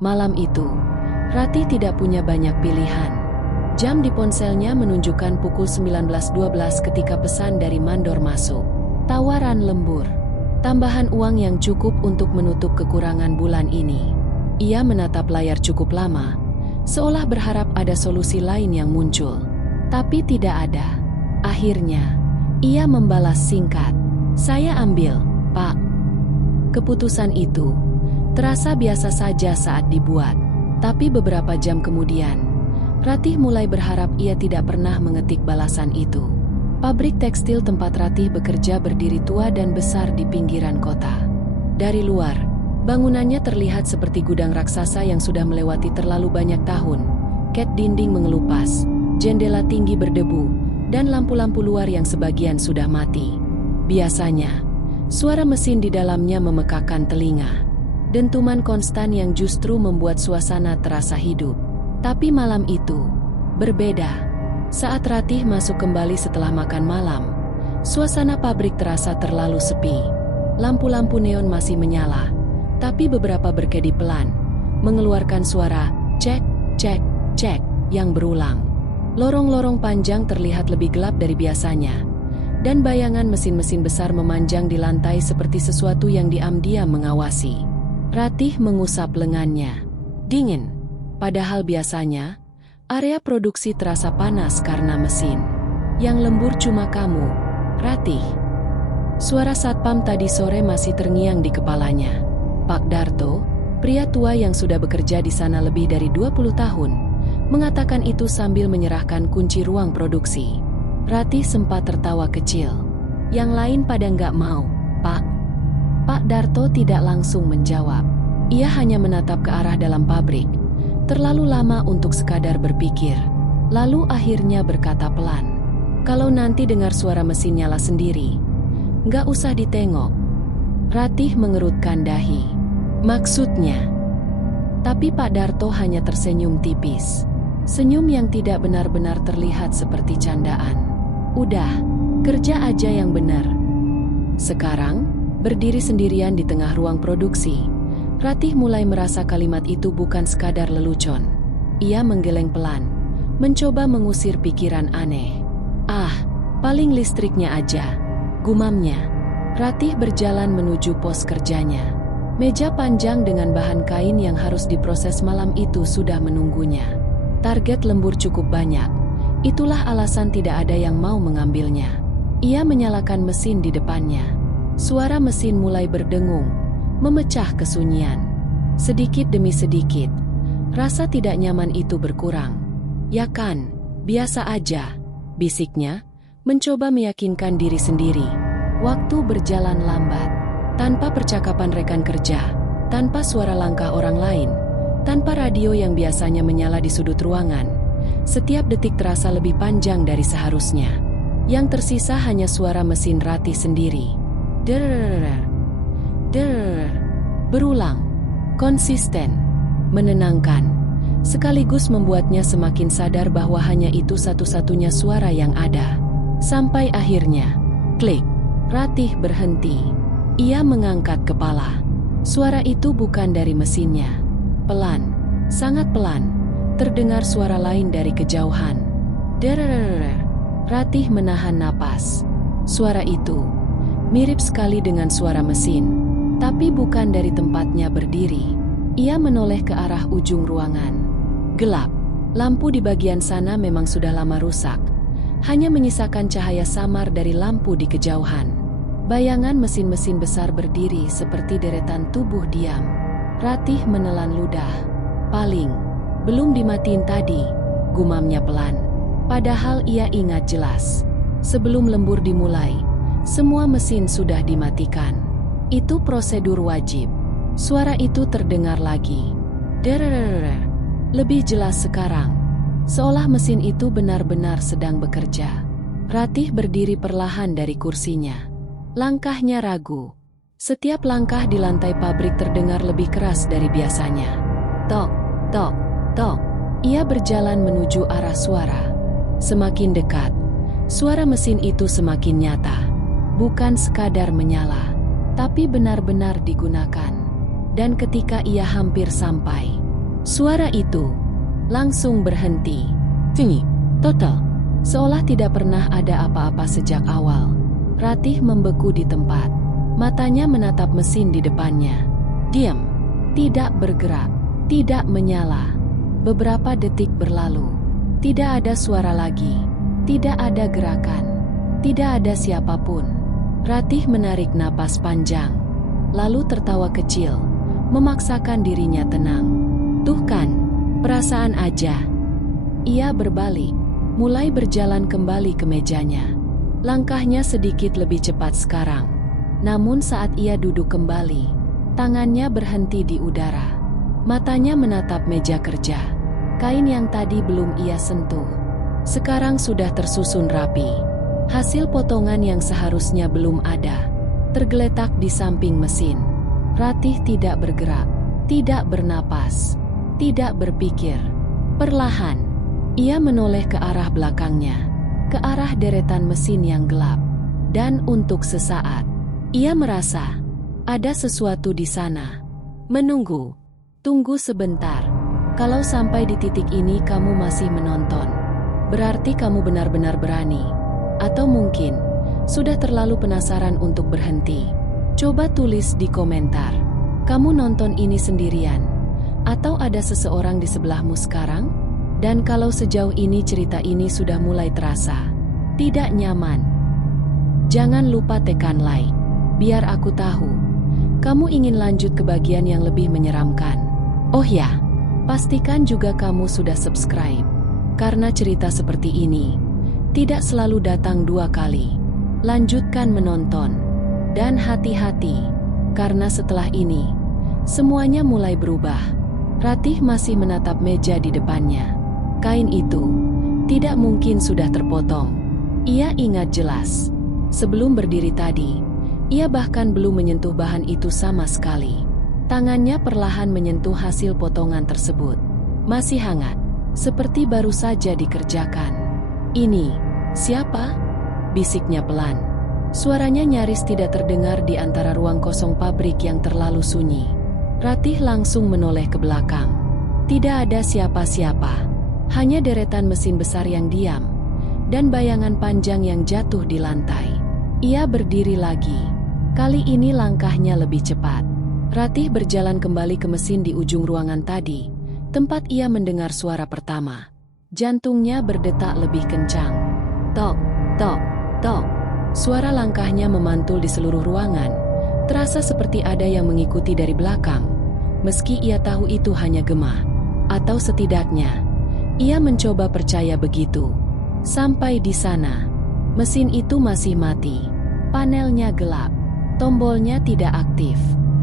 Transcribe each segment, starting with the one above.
Malam itu, Ratih tidak punya banyak pilihan. Jam di ponselnya menunjukkan pukul 19.12 ketika pesan dari mandor masuk. Tawaran lembur. Tambahan uang yang cukup untuk menutup kekurangan bulan ini. Ia menatap layar cukup lama, seolah berharap ada solusi lain yang muncul. Tapi tidak ada. Akhirnya, ia membalas singkat. "Saya ambil, Pak." Keputusan itu terasa biasa saja saat dibuat. Tapi beberapa jam kemudian, Ratih mulai berharap ia tidak pernah mengetik balasan itu. Pabrik tekstil tempat Ratih bekerja berdiri tua dan besar di pinggiran kota. Dari luar, bangunannya terlihat seperti gudang raksasa yang sudah melewati terlalu banyak tahun. Cat dinding mengelupas, jendela tinggi berdebu, dan lampu-lampu luar yang sebagian sudah mati. Biasanya, suara mesin di dalamnya memekakkan telinga. Dentuman konstan yang justru membuat suasana terasa hidup. Tapi malam itu berbeda. Saat Ratih masuk kembali setelah makan malam, suasana pabrik terasa terlalu sepi. Lampu-lampu neon masih menyala, tapi beberapa berkedip pelan, mengeluarkan suara cek, cek, cek yang berulang. Lorong-lorong panjang terlihat lebih gelap dari biasanya, dan bayangan mesin-mesin besar memanjang di lantai seperti sesuatu yang diam-diam mengawasi. Ratih mengusap lengannya. Dingin. Padahal biasanya, area produksi terasa panas karena mesin. Yang lembur cuma kamu, Ratih. Suara satpam tadi sore masih terngiang di kepalanya. Pak Darto, pria tua yang sudah bekerja di sana lebih dari 20 tahun, mengatakan itu sambil menyerahkan kunci ruang produksi. Ratih sempat tertawa kecil. Yang lain pada nggak mau, Pak. Pak Darto tidak langsung menjawab. Ia hanya menatap ke arah dalam pabrik. Terlalu lama untuk sekadar berpikir. Lalu akhirnya berkata pelan. "Kalau nanti dengar suara mesin nyala sendiri, nggak usah ditengok." Ratih mengerutkan dahi. "Maksudnya?" Tapi Pak Darto hanya tersenyum tipis. Senyum yang tidak benar-benar terlihat seperti candaan. "Udah, kerja aja yang benar." Sekarang, berdiri sendirian di tengah ruang produksi, Ratih mulai merasa kalimat itu bukan sekadar lelucon. Ia menggeleng pelan, mencoba mengusir pikiran aneh. Paling listriknya aja," gumamnya. Ratih berjalan menuju pos kerjanya. Meja panjang dengan bahan kain yang harus diproses malam itu sudah menunggunya. Target lembur cukup banyak. Itulah alasan tidak ada yang mau mengambilnya. Ia menyalakan mesin di depannya. Suara mesin mulai berdengung, memecah kesunyian. Sedikit demi sedikit, rasa tidak nyaman itu berkurang. "Ya kan, biasa aja," bisiknya, mencoba meyakinkan diri sendiri. Waktu berjalan lambat, tanpa percakapan rekan kerja, tanpa suara langkah orang lain, tanpa radio yang biasanya menyala di sudut ruangan. Setiap detik terasa lebih panjang dari seharusnya. Yang tersisa hanya suara mesin Ratih sendiri. Der. Berulang, konsisten, menenangkan, sekaligus membuatnya semakin sadar bahwa hanya itu satu-satunya suara yang ada. Sampai akhirnya, klik, Ratih berhenti. Ia mengangkat kepala. Suara itu bukan dari mesinnya. Pelan, sangat pelan, terdengar suara lain dari kejauhan. Der. Ratih menahan napas. Suara itu mirip sekali dengan suara mesin. Tapi bukan dari tempatnya berdiri. Ia menoleh ke arah ujung ruangan. Gelap. Lampu di bagian sana memang sudah lama rusak. Hanya menyisakan cahaya samar dari lampu di kejauhan. Bayangan mesin-mesin besar berdiri seperti deretan tubuh diam. Ratih menelan ludah. "Paling, belum dimatiin tadi," gumamnya pelan. Padahal ia ingat jelas. Sebelum lembur dimulai, semua mesin sudah dimatikan. Itu prosedur wajib. Suara itu terdengar lagi. Der. Lebih jelas sekarang. Seolah mesin itu benar-benar sedang bekerja. Ratih berdiri perlahan dari kursinya. Langkahnya ragu. Setiap langkah di lantai pabrik terdengar lebih keras dari biasanya. Tok, tok, tok. Ia berjalan menuju arah suara. Semakin dekat, suara mesin itu semakin nyata. Bukan sekadar menyala, tapi benar-benar digunakan. Dan ketika ia hampir sampai, Suara itu langsung berhenti. Tinggi, total. Seolah tidak pernah ada apa-apa sejak awal. Ratih membeku di tempat. Matanya menatap mesin di depannya. Diam. Tidak bergerak. Tidak menyala. Beberapa detik berlalu. Tidak ada suara lagi. Tidak ada gerakan. Tidak ada siapapun. Ratih menarik napas panjang. Lalu tertawa kecil. Memaksakan dirinya tenang. Tuh kan, perasaan aja. Ia berbalik. Mulai berjalan kembali ke mejanya. Langkahnya sedikit lebih cepat sekarang. Namun saat ia duduk kembali, tangannya berhenti di udara. Matanya menatap meja kerja. Kain yang tadi belum ia sentuh, sekarang sudah tersusun rapi. Hasil potongan yang seharusnya belum ada, tergeletak di samping mesin. Ratih tidak bergerak, tidak bernapas, tidak berpikir. Perlahan, ia menoleh ke arah belakangnya, ke arah deretan mesin yang gelap. Dan untuk sesaat, ia merasa ada sesuatu di sana. Menunggu. Tunggu sebentar. Kalau sampai di titik ini kamu masih menonton, berarti kamu benar-benar berani. Atau mungkin sudah terlalu penasaran untuk berhenti. Coba tulis di komentar. Kamu nonton ini sendirian? Atau ada seseorang di sebelahmu sekarang? Dan kalau sejauh ini cerita ini sudah mulai terasa tidak nyaman, jangan lupa tekan like. Biar aku tahu kamu ingin lanjut ke bagian yang lebih menyeramkan. Oh ya, pastikan juga kamu sudah subscribe. Karena cerita seperti ini tidak selalu datang 2 kali. Lanjutkan menonton. Dan hati-hati, karena setelah ini semuanya mulai berubah. Ratih masih menatap meja di depannya. Kain itu tidak mungkin sudah terpotong. Ia ingat jelas. Sebelum berdiri tadi, ia bahkan belum menyentuh bahan itu sama sekali. Tangannya perlahan menyentuh hasil potongan tersebut. Masih hangat, seperti baru saja dikerjakan. Ini, siapa? Bisiknya pelan. Suaranya nyaris tidak terdengar di antara ruang kosong pabrik yang terlalu sunyi. Ratih langsung menoleh ke belakang. Tidak ada siapa-siapa. Hanya deretan mesin besar yang diam, dan bayangan panjang yang jatuh di lantai. Ia berdiri lagi. Kali ini langkahnya lebih cepat. Ratih berjalan kembali ke mesin di ujung ruangan tadi, tempat ia mendengar suara pertama. Jantungnya berdetak lebih kencang. Tok, tok, tok. Suara langkahnya memantul di seluruh ruangan, terasa seperti ada yang mengikuti dari belakang. Meski ia tahu itu hanya gema, atau setidaknya ia mencoba percaya begitu. Sampai di sana, mesin itu masih mati. Panelnya gelap, tombolnya tidak aktif.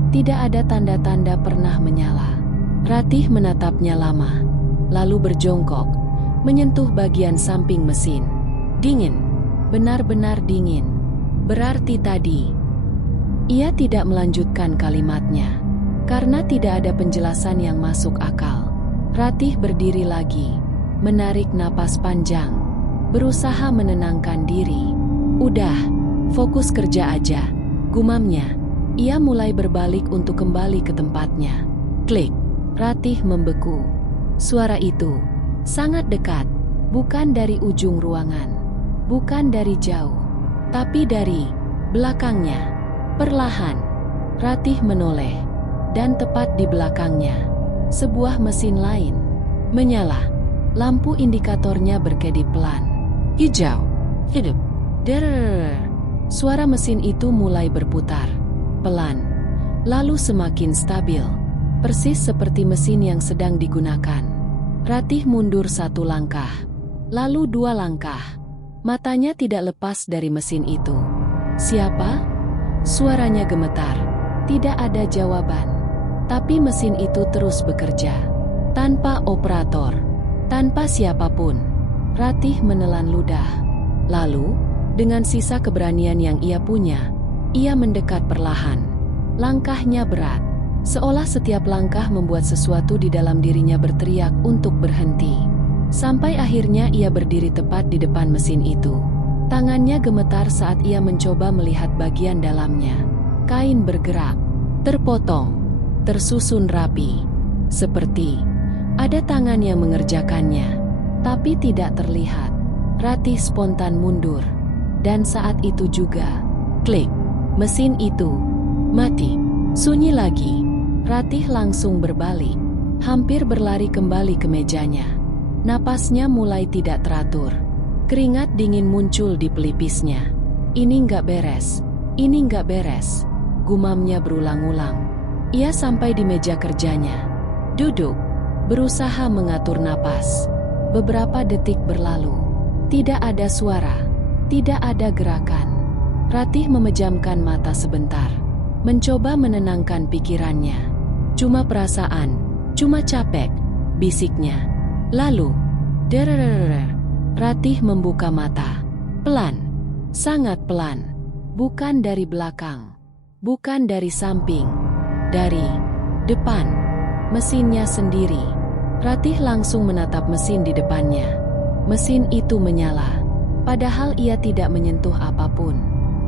Tidak ada tanda-tanda pernah menyala. Ratih menatapnya lama, lalu berjongkok, menyentuh bagian samping mesin. Dingin, benar-benar dingin. Berarti tadi, ia tidak melanjutkan kalimatnya, karena tidak ada penjelasan yang masuk akal. Ratih berdiri lagi, menarik napas panjang, berusaha menenangkan diri. Udah, fokus kerja aja, gumamnya. Ia mulai berbalik untuk kembali ke tempatnya. Klik. Ratih membeku. Suara itu sangat dekat, bukan dari ujung ruangan, bukan dari jauh, tapi dari belakangnya. Perlahan, Ratih menoleh, dan tepat di belakangnya, sebuah mesin lain menyala. Lampu indikatornya berkedip pelan. Hijau. Hidup. Der. Suara mesin itu mulai berputar. Pelan, lalu semakin stabil, persis seperti mesin yang sedang digunakan. Ratih mundur 1 langkah, lalu 2 langkah. Matanya tidak lepas dari mesin itu. Siapa? Suaranya gemetar. Tidak ada jawaban. Tapi mesin itu terus bekerja. Tanpa operator, tanpa siapapun. Ratih menelan ludah. Lalu, dengan sisa keberanian yang ia punya, ia mendekat perlahan. Langkahnya berat, seolah setiap langkah membuat sesuatu di dalam dirinya berteriak untuk berhenti. Sampai akhirnya ia berdiri tepat di depan mesin itu. Tangannya gemetar saat ia mencoba melihat bagian dalamnya. Kain bergerak, terpotong, tersusun rapi, seperti Ada tangan yang mengerjakannya, tapi tidak terlihat. Ratih spontan mundur. Dan saat itu juga, klik, mesin itu mati. Sunyi lagi. Ratih langsung berbalik, hampir berlari kembali ke mejanya. Napasnya mulai tidak teratur. Keringat dingin muncul di pelipisnya. Ini nggak beres, ini nggak beres, gumamnya berulang-ulang. Ia sampai di meja kerjanya. Duduk, berusaha mengatur napas. Beberapa detik berlalu. Tidak ada suara, tidak ada gerakan. Ratih memejamkan mata sebentar, mencoba menenangkan pikirannya. Cuma perasaan, cuma capek, bisiknya. Lalu, derererer. Ratih membuka mata. Pelan, sangat pelan. Bukan dari belakang, bukan dari samping, dari depan. Mesinnya sendiri. Ratih langsung menatap mesin di depannya. Mesin itu menyala, padahal ia tidak menyentuh apapun.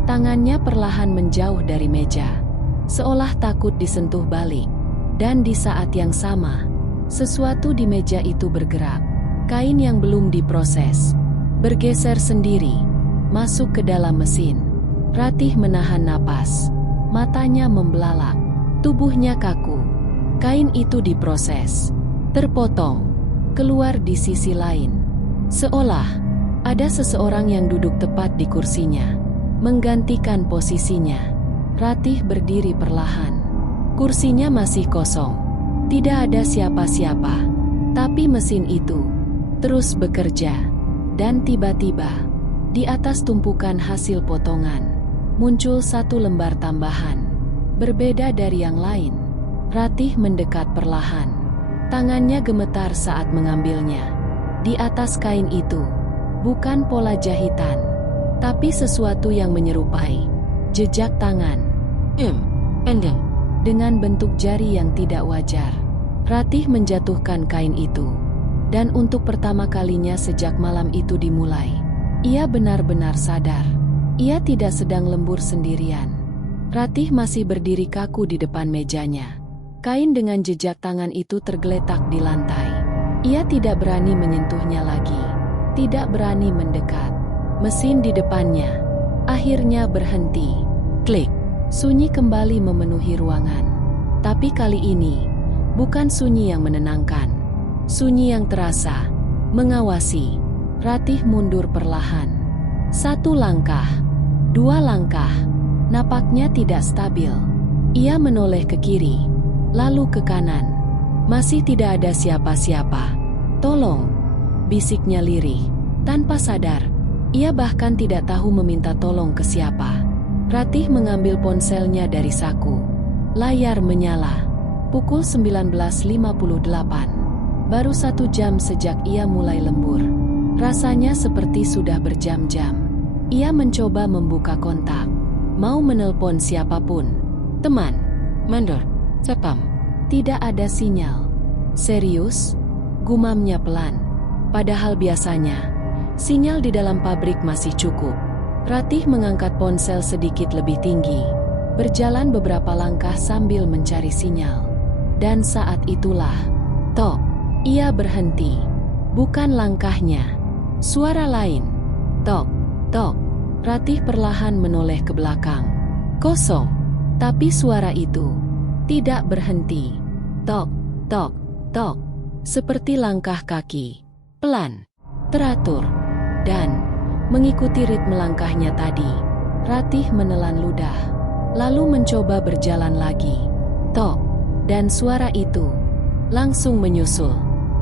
Tangannya perlahan menjauh dari meja, seolah takut disentuh balik. Dan di saat yang sama, sesuatu di meja itu bergerak. Kain yang belum diproses bergeser sendiri, masuk ke dalam mesin. Ratih menahan napas, matanya membelalak, tubuhnya kaku. Kain itu diproses, terpotong, keluar di sisi lain. Seolah ada seseorang yang duduk tepat di kursinya, menggantikan posisinya. Ratih berdiri perlahan. Kursinya masih kosong, tidak ada siapa-siapa. Tapi mesin itu terus bekerja, dan tiba-tiba, di atas tumpukan hasil potongan, muncul satu lembar tambahan, berbeda dari yang lain. Ratih mendekat perlahan. Tangannya gemetar saat mengambilnya. Di atas kain itu, bukan pola jahitan, tapi sesuatu yang menyerupai jejak tangan. Endeng. Dengan bentuk jari yang tidak wajar, Ratih menjatuhkan kain itu. Dan untuk pertama kalinya sejak malam itu dimulai, ia benar-benar sadar. Ia tidak sedang lembur sendirian. Ratih masih berdiri kaku di depan mejanya. Kain dengan jejak tangan itu tergeletak di lantai. Ia tidak berani menyentuhnya lagi, tidak berani mendekat. Mesin di depannya akhirnya berhenti. Klik, sunyi kembali memenuhi ruangan. Tapi kali ini, bukan sunyi yang menenangkan. Sunyi yang terasa, mengawasi. Ratih mundur perlahan. 1 langkah, 2 langkah. Napaknya tidak stabil. Ia menoleh ke kiri, lalu ke kanan. Masih tidak ada siapa-siapa. Tolong, bisiknya lirih. Tanpa sadar, ia bahkan tidak tahu meminta tolong ke siapa. Ratih mengambil ponselnya dari saku. Layar menyala. Pukul 19.58. Baru 1 jam sejak ia mulai lembur. Rasanya seperti sudah berjam-jam. Ia mencoba membuka kontak, mau menelpon siapapun. Teman, mandor, sekam. Tidak ada sinyal. Serius? Gumamnya pelan. Padahal biasanya, sinyal di dalam pabrik masih cukup. Ratih mengangkat ponsel sedikit lebih tinggi, berjalan beberapa langkah sambil mencari sinyal. Dan saat itulah, tok. Ia berhenti. Bukan langkahnya. Suara lain. Tok, tok. Ratih perlahan menoleh ke belakang. Kosong. Tapi suara itu tidak berhenti. Tok, tok, tok. Seperti langkah kaki. Pelan, teratur. Dan mengikuti ritme langkahnya tadi, Ratih menelan ludah. Lalu mencoba berjalan lagi. Tok. Dan suara itu langsung menyusul.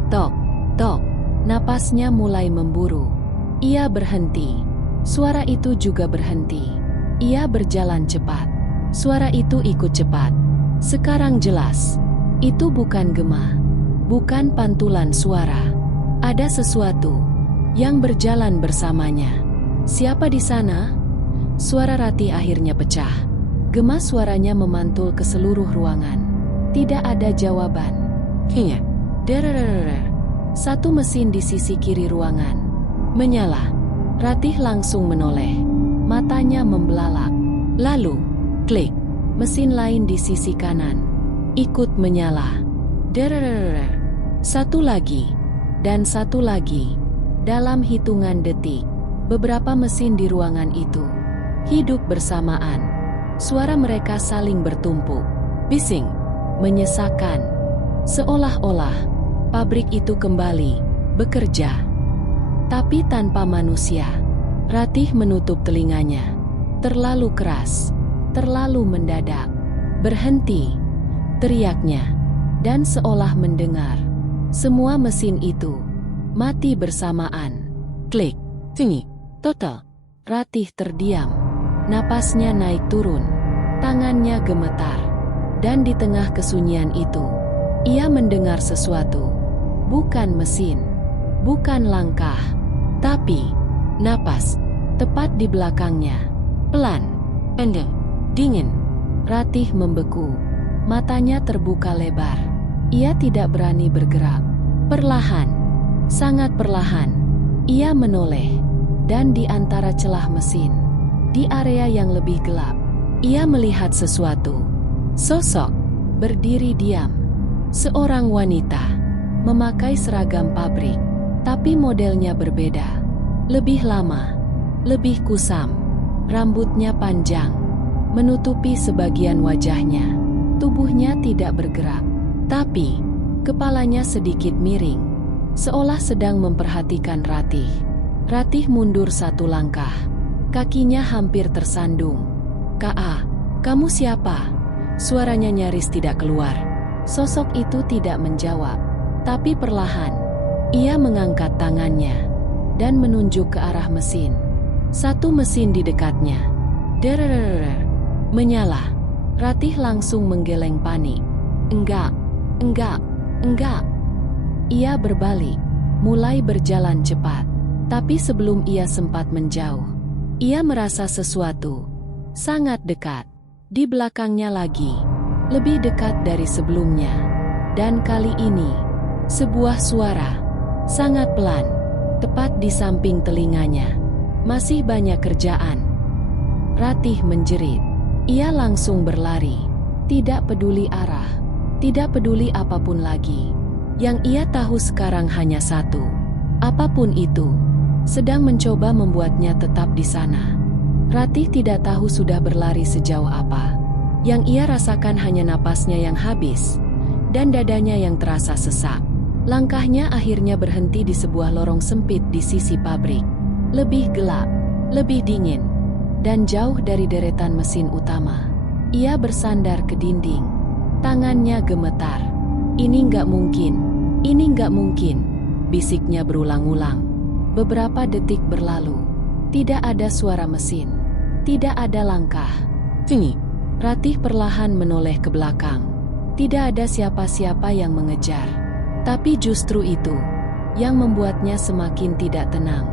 Tok, tok. Napasnya mulai memburu. Ia berhenti. Suara itu juga berhenti. Ia berjalan cepat. Suara itu ikut cepat. Sekarang jelas. Itu bukan gema. Bukan pantulan suara. Ada sesuatu yang berjalan bersamanya. Siapa di sana? Suara Ratih akhirnya pecah. Gema suaranya memantul ke seluruh ruangan. Tidak ada jawaban. Derererer. Satu mesin di sisi kiri ruangan menyala. Ratih langsung menoleh. Matanya membelalak. Lalu, klik. Mesin lain di sisi kanan ikut menyala. Derererer. Satu lagi, dan satu lagi. Dalam hitungan detik, beberapa mesin di ruangan itu hidup bersamaan. Suara mereka saling bertumpuk, bising, menyesakan. Seolah-olah pabrik itu kembali bekerja. Tapi tanpa manusia. Ratih menutup telinganya. Terlalu keras, terlalu mendadak. Berhenti, teriaknya. Dan seolah mendengar, semua mesin itu mati bersamaan. Klik, tinggi, total. Ratih terdiam. Napasnya naik turun. Tangannya gemetar. Dan di tengah kesunyian itu, ia mendengar sesuatu. Bukan mesin, bukan langkah, tapi napas tepat di belakangnya. Pelan, pendek, dingin. Ratih membeku. Matanya terbuka lebar. Ia tidak berani bergerak. Perlahan, sangat perlahan, ia menoleh. Dan di antara celah mesin, di area yang lebih gelap, ia melihat sesuatu. Sosok berdiri diam. Seorang wanita memakai seragam pabrik, tapi modelnya berbeda. Lebih lama, lebih kusam. Rambutnya panjang, menutupi sebagian wajahnya. Tubuhnya tidak bergerak, tapi kepalanya sedikit miring, seolah sedang memperhatikan Ratih. Ratih mundur satu langkah. Kakinya hampir tersandung. "Ka, kamu siapa?" Suaranya nyaris tidak keluar. Sosok itu tidak menjawab, tapi perlahan ia mengangkat tangannya dan menunjuk ke arah mesin. Satu mesin di dekatnya derer menyala. Ratih langsung menggeleng panik. Enggak, enggak, enggak. Ia berbalik, mulai berjalan cepat. Tapi sebelum ia sempat menjauh, ia merasa sesuatu sangat dekat. Di belakangnya lagi, lebih dekat dari sebelumnya. Dan kali ini, sebuah suara sangat pelan, tepat di samping telinganya. "Masih banyak kerjaan." Ratih menjerit. Ia langsung berlari, tidak peduli arah, tidak peduli apapun lagi. Yang ia tahu sekarang hanya satu, apapun itu sedang mencoba membuatnya tetap di sana. Ratih tidak tahu sudah berlari sejauh apa. Yang ia rasakan hanya napasnya yang habis dan dadanya yang terasa sesak. Langkahnya akhirnya berhenti di sebuah lorong sempit di sisi pabrik. Lebih gelap, lebih dingin, dan jauh dari deretan mesin utama. Ia bersandar ke dinding. Tangannya gemetar. "Ini nggak mungkin, ini nggak mungkin," bisiknya berulang-ulang. Beberapa detik berlalu. Tidak ada suara mesin. Tidak ada langkah. Tinggi. Ratih perlahan menoleh ke belakang. Tidak ada siapa-siapa yang mengejar. Tapi justru itu yang membuatnya semakin tidak tenang.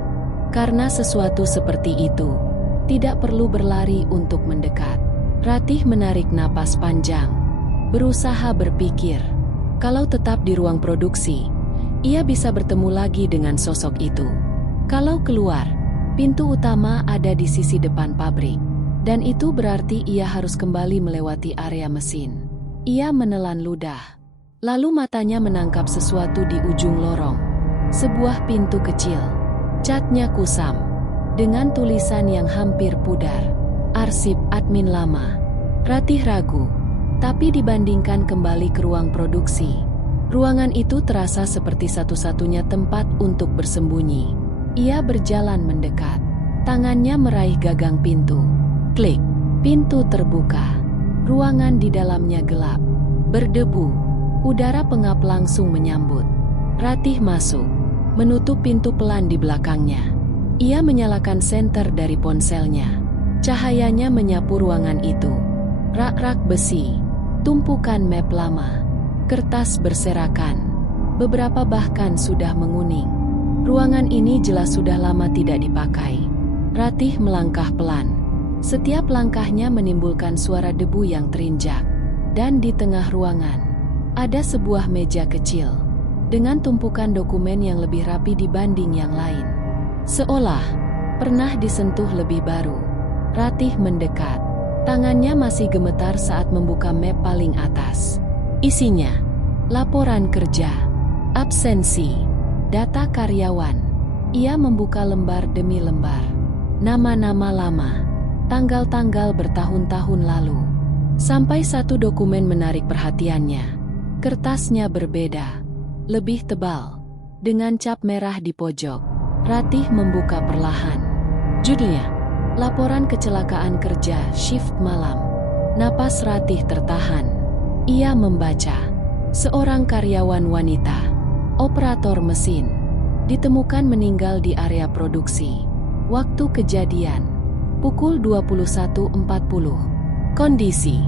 Karena sesuatu seperti itu tidak perlu berlari untuk mendekat. Ratih menarik napas panjang. Berusaha berpikir, kalau tetap di ruang produksi, ia bisa bertemu lagi dengan sosok itu. Kalau keluar, pintu utama ada di sisi depan pabrik. Dan itu berarti ia harus kembali melewati area mesin. Ia menelan ludah. Lalu matanya menangkap sesuatu di ujung lorong. Sebuah pintu kecil. Catnya kusam. Dengan tulisan yang hampir pudar. "Arsip admin lama." Ratih ragu. Tapi dibandingkan kembali ke ruang produksi, ruangan itu terasa seperti satu-satunya tempat untuk bersembunyi. Ia berjalan mendekat. Tangannya meraih gagang pintu. Klik. Pintu terbuka. Ruangan di dalamnya gelap. Berdebu. Udara pengap langsung menyambut. Ratih masuk. Menutup pintu pelan di belakangnya. Ia menyalakan senter dari ponselnya. Cahayanya menyapu ruangan itu. Rak-rak besi. Tumpukan map lama. Kertas berserakan. Beberapa bahkan sudah menguning. Ruangan ini jelas sudah lama tidak dipakai. Ratih melangkah pelan. Setiap langkahnya menimbulkan suara debu yang terinjak. Dan di tengah ruangan, ada sebuah meja kecil. Dengan tumpukan dokumen yang lebih rapi dibanding yang lain. Seolah pernah disentuh lebih baru. Ratih mendekat. Tangannya masih gemetar saat membuka map paling atas. Isinya, laporan kerja. Absensi. Data karyawan. Ia membuka lembar demi lembar. Nama-nama lama. Tanggal-tanggal bertahun-tahun lalu. Sampai satu dokumen menarik perhatiannya. Kertasnya berbeda. Lebih tebal. Dengan cap merah di pojok. Ratih membuka perlahan. Judulnya, Laporan Kecelakaan Kerja Shift Malam. Napas Ratih tertahan. Ia membaca. Seorang karyawan wanita, operator mesin, ditemukan meninggal di area produksi. Waktu kejadian, pukul 21.40. Kondisi,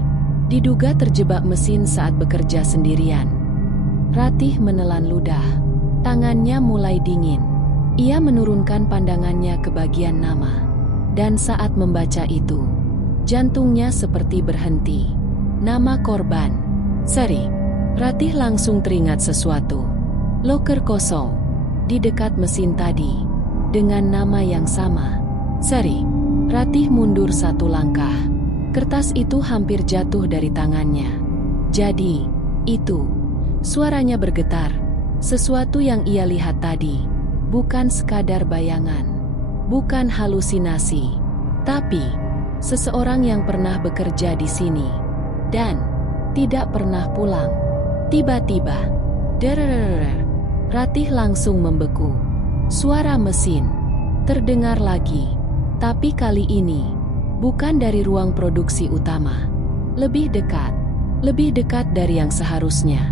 diduga terjebak mesin saat bekerja sendirian. Ratih menelan ludah. Tangannya mulai dingin. Ia menurunkan pandangannya ke bagian nama. Dan saat membaca itu, jantungnya seperti berhenti. Nama korban, Sari. Ratih langsung teringat sesuatu. Loker kosong, di dekat mesin tadi, dengan nama yang sama. Sari. Ratih mundur satu langkah. Kertas itu hampir jatuh dari tangannya. Jadi, itu. Suaranya bergetar. Sesuatu yang ia lihat tadi, bukan sekadar bayangan. Bukan halusinasi, tapi seseorang yang pernah bekerja di sini dan tidak pernah pulang. Tiba-tiba, derer, Ratih langsung membeku. Suara mesin terdengar lagi, tapi kali ini bukan dari ruang produksi utama. Lebih dekat dari yang seharusnya.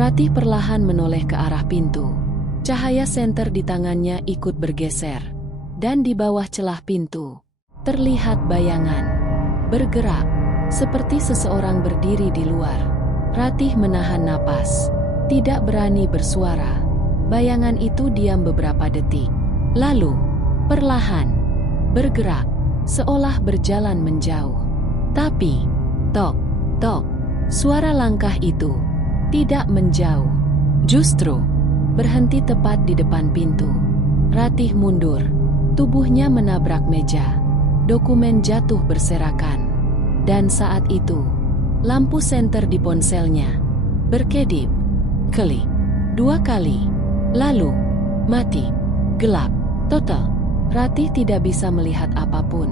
Ratih perlahan menoleh ke arah pintu. Cahaya senter di tangannya ikut bergeser. Dan di bawah celah pintu, terlihat bayangan. Bergerak, seperti seseorang berdiri di luar. Ratih menahan napas. Tidak berani bersuara. Bayangan itu diam beberapa detik. Lalu, perlahan, bergerak, seolah berjalan menjauh. Tapi, tok, tok, suara langkah itu tidak menjauh. Justru, berhenti tepat di depan pintu. Ratih mundur. Tubuhnya menabrak meja. Dokumen jatuh berserakan. Dan saat itu, lampu senter di ponselnya berkedip. Klik. 2 kali. Lalu, mati. Gelap. Total. Ratih tidak bisa melihat apapun.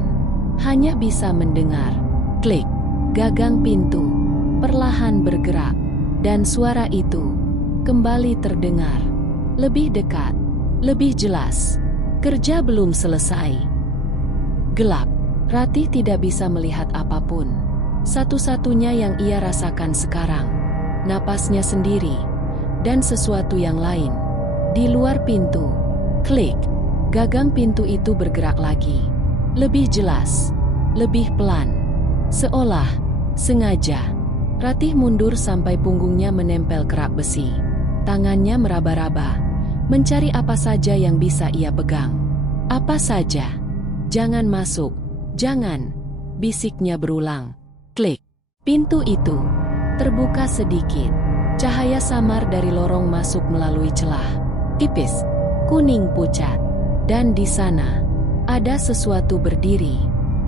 Hanya bisa mendengar. Klik. Gagang pintu perlahan bergerak. Dan suara itu kembali terdengar. Lebih dekat. Lebih jelas. Kerja belum selesai. Gelap. Ratih tidak bisa melihat apapun. Satu-satunya yang ia rasakan sekarang, napasnya sendiri, dan sesuatu yang lain. Di luar pintu. Klik. Gagang pintu itu bergerak lagi. Lebih jelas. Lebih pelan. Seolah sengaja. Ratih mundur sampai punggungnya menempel kerak besi. Tangannya meraba-raba. Mencari apa saja yang bisa ia pegang. Apa saja. Jangan masuk. Jangan. Bisiknya berulang. Klik. Pintu itu terbuka sedikit. Cahaya samar dari lorong masuk melalui celah. Tipis. Kuning pucat. Dan di sana ada sesuatu berdiri.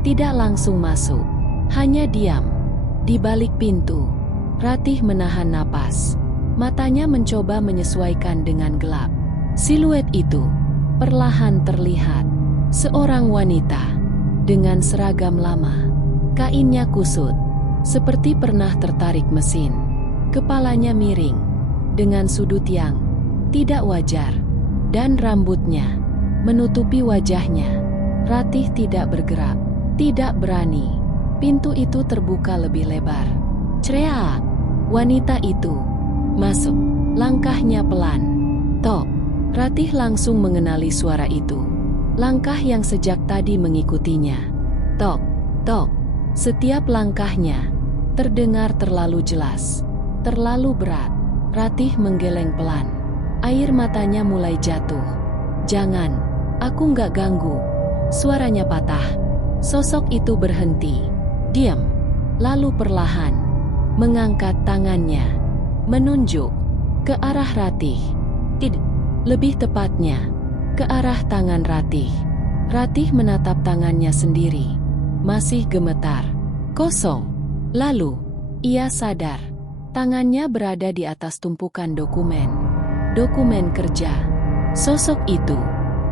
Tidak langsung masuk. Hanya diam. Di balik pintu. Ratih menahan napas. Matanya mencoba menyesuaikan dengan gelap. Siluet itu perlahan terlihat. Seorang wanita dengan seragam lama. Kainnya kusut, seperti pernah tertarik mesin. Kepalanya miring, dengan sudut yang tidak wajar. Dan rambutnya menutupi wajahnya. Ratih tidak bergerak, tidak berani. Pintu itu terbuka lebih lebar. Cereak! Wanita itu masuk. Langkahnya pelan. Tok. Ratih langsung mengenali suara itu. Langkah yang sejak tadi mengikutinya. Tok, tok. Setiap langkahnya terdengar terlalu jelas, terlalu berat. Ratih menggeleng pelan. Air matanya mulai jatuh. Jangan, aku nggak ganggu. Suaranya patah. Sosok itu berhenti. Diam. Lalu perlahan mengangkat tangannya, menunjuk ke arah Ratih. Lebih tepatnya, ke arah tangan Ratih. Ratih menatap tangannya sendiri. Masih gemetar. Kosong. Lalu, ia sadar. Tangannya berada di atas tumpukan dokumen. dokumen kerja. Sosok itu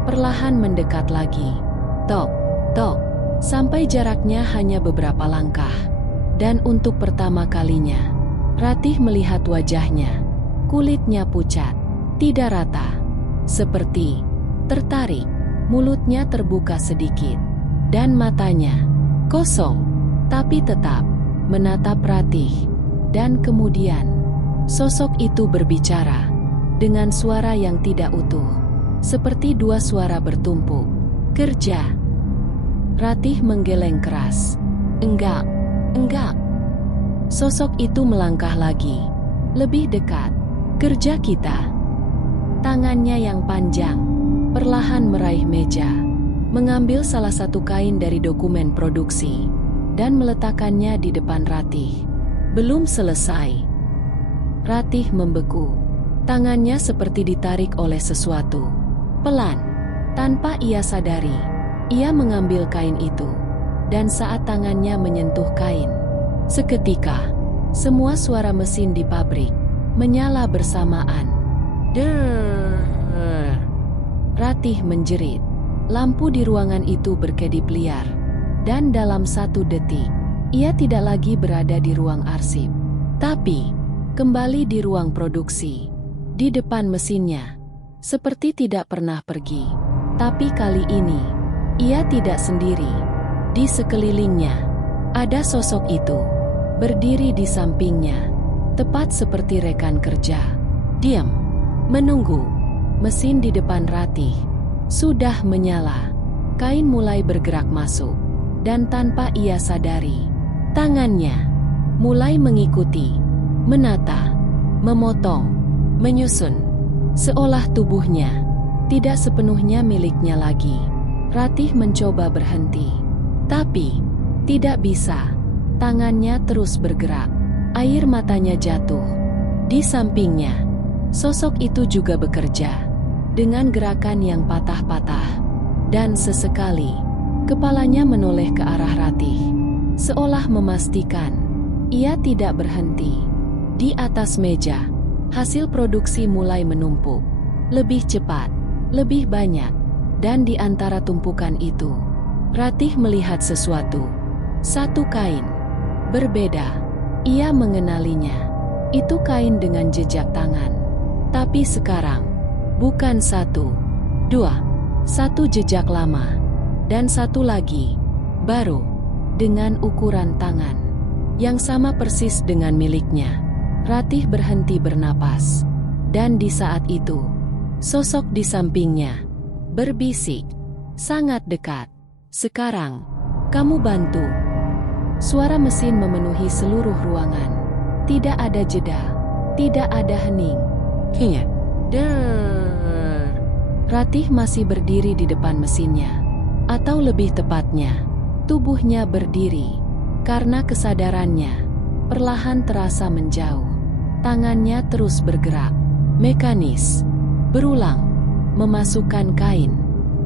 perlahan mendekat lagi. Tok, tok, sampai jaraknya hanya beberapa langkah. Dan untuk pertama kalinya, Ratih melihat wajahnya. Kulitnya pucat, tidak rata, seperti tertarik. Mulutnya terbuka sedikit, dan matanya kosong, tapi tetap menatap Ratih. Dan kemudian, sosok itu berbicara dengan suara yang tidak utuh, seperti dua suara bertumpuk. Kerja. Ratih menggeleng keras. Enggak, enggak. Sosok itu melangkah lagi, lebih dekat. Kerja kita. Tangannya yang panjang perlahan meraih meja, mengambil salah satu kain dari dokumen produksi, dan meletakkannya di depan Ratih. Belum selesai. Ratih membeku. Tangannya seperti ditarik oleh sesuatu. Pelan, tanpa ia sadari, ia mengambil kain itu. Dan saat tangannya menyentuh kain, seketika, semua suara mesin di pabrik menyala bersamaan. Der. Ratih menjerit. Lampu di ruangan itu berkedip liar. Dan dalam 1 detik, ia tidak lagi berada di ruang arsip, tapi kembali di ruang produksi. Di depan mesinnya, seperti tidak pernah pergi. Tapi kali ini, ia tidak sendiri. Di sekelilingnya, ada sosok itu, berdiri di sampingnya, tepat seperti rekan kerja. Diam, menunggu. Mesin di depan Ratih sudah menyala. Kain mulai bergerak masuk, dan tanpa ia sadari, tangannya mulai mengikuti, menata, memotong, menyusun, seolah tubuhnya tidak sepenuhnya miliknya lagi. Ratih mencoba berhenti, tapi tidak bisa. Tangannya terus bergerak. Air matanya jatuh. Di sampingnya, sosok itu juga bekerja dengan gerakan yang patah-patah. Dan sesekali, kepalanya menoleh ke arah Ratih, seolah memastikan ia tidak berhenti. Di atas meja, hasil produksi mulai menumpuk, lebih cepat, lebih banyak, dan di antara tumpukan itu, Ratih melihat sesuatu. Satu kain, berbeda. Ia mengenalinya. Itu kain dengan jejak tangan. Tapi sekarang, bukan 1, 2, 1 jejak lama, dan 1 lagi, baru, dengan ukuran tangan, yang sama persis dengan miliknya. Ratih berhenti bernapas, dan di saat itu, sosok di sampingnya berbisik, sangat dekat. Sekarang, kamu bantu. Suara mesin memenuhi seluruh ruangan. Tidak ada jeda, tidak ada hening. Der. Ratih masih berdiri di depan mesinnya, atau lebih tepatnya, tubuhnya berdiri, karena kesadarannya perlahan terasa menjauh. Tangannya terus bergerak, mekanis, berulang, memasukkan kain,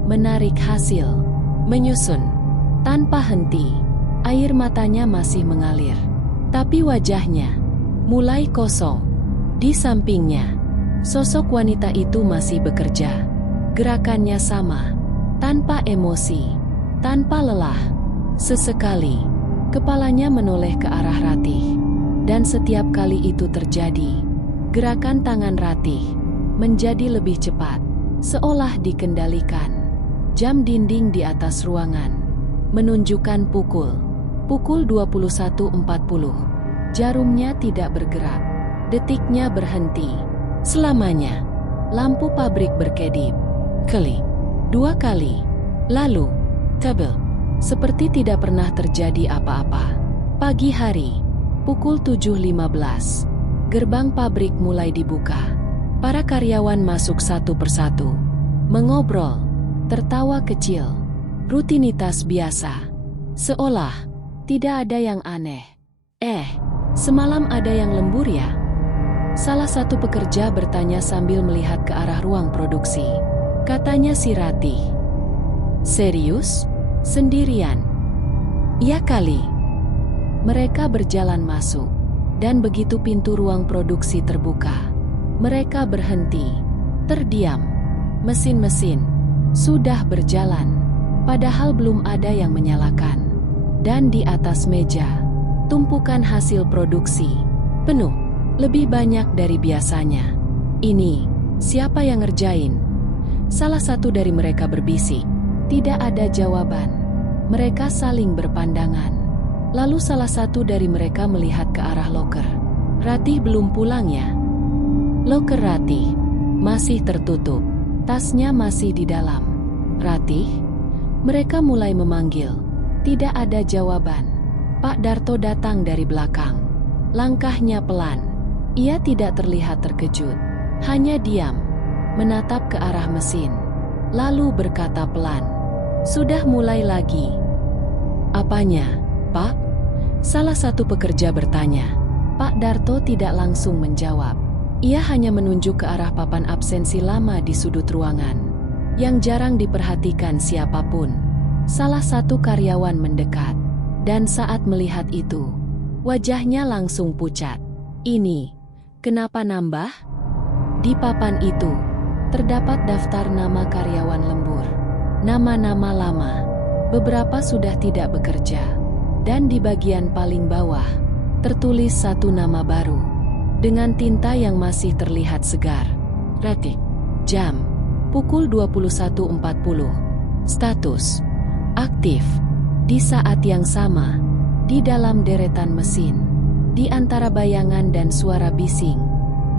menarik hasil, menyusun, tanpa henti. Air matanya masih mengalir, tapi wajahnya mulai kosong. Di sampingnya, sosok wanita itu masih bekerja. Gerakannya sama, tanpa emosi, tanpa lelah. Sesekali, kepalanya menoleh ke arah Ratih. Dan setiap kali itu terjadi, gerakan tangan Ratih menjadi lebih cepat, seolah dikendalikan. Jam dinding di atas ruangan menunjukkan pukul 21.40. Jarumnya tidak bergerak. Detiknya berhenti. Selamanya, lampu pabrik berkedip. Kali, 2 kali. Lalu, tabel. Seperti tidak pernah terjadi apa-apa. Pagi hari, pukul 7.15. Gerbang pabrik mulai dibuka. Para karyawan masuk satu persatu. Mengobrol, tertawa kecil. Rutinitas biasa. Seolah tidak ada yang aneh. Semalam ada yang lembur ya? Salah satu pekerja bertanya sambil melihat ke arah ruang produksi. Katanya si Ratih. Serius? Sendirian? Iya kali. Mereka berjalan masuk. Dan begitu pintu ruang produksi terbuka, mereka berhenti. Terdiam. Mesin-mesin sudah berjalan, padahal belum ada yang menyalakan. Dan di atas meja, tumpukan hasil produksi penuh, lebih banyak dari biasanya. Ini, siapa yang ngerjain? Salah satu dari mereka berbisik. Tidak ada jawaban. Mereka saling berpandangan. Lalu salah satu dari mereka melihat ke arah loker. Ratih belum pulang ya? Loker Ratih masih tertutup. Tasnya masih di dalam. Ratih? Mereka mulai memanggil. Tidak ada jawaban. Pak Darto datang dari belakang. Langkahnya pelan. Ia tidak terlihat terkejut. Hanya diam, menatap ke arah mesin. Lalu berkata pelan, "Sudah mulai lagi." "Apanya, Pak?" Salah satu pekerja bertanya. Pak Darto tidak langsung menjawab. Ia hanya menunjuk ke arah papan absensi lama di sudut ruangan, yang jarang diperhatikan siapapun. Salah satu karyawan mendekat, dan saat melihat itu, wajahnya langsung pucat. "Ini, kenapa nambah?" Di papan itu, terdapat daftar nama karyawan lembur. Nama-nama lama, beberapa sudah tidak bekerja. Dan di bagian paling bawah, tertulis satu nama baru, dengan tinta yang masih terlihat segar. Ratih. Jam, pukul 21.40. Status, aktif. Di saat yang sama, di dalam deretan mesin, di antara bayangan dan suara bising,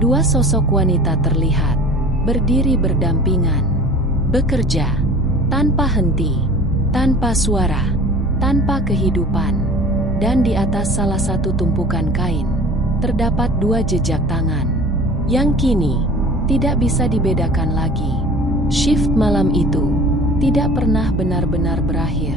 dua sosok wanita terlihat, berdiri berdampingan, bekerja, tanpa henti, tanpa suara, tanpa kehidupan. Dan di atas salah satu tumpukan kain, terdapat dua jejak tangan, yang kini tidak bisa dibedakan lagi. Shift malam itu tidak pernah benar-benar berakhir.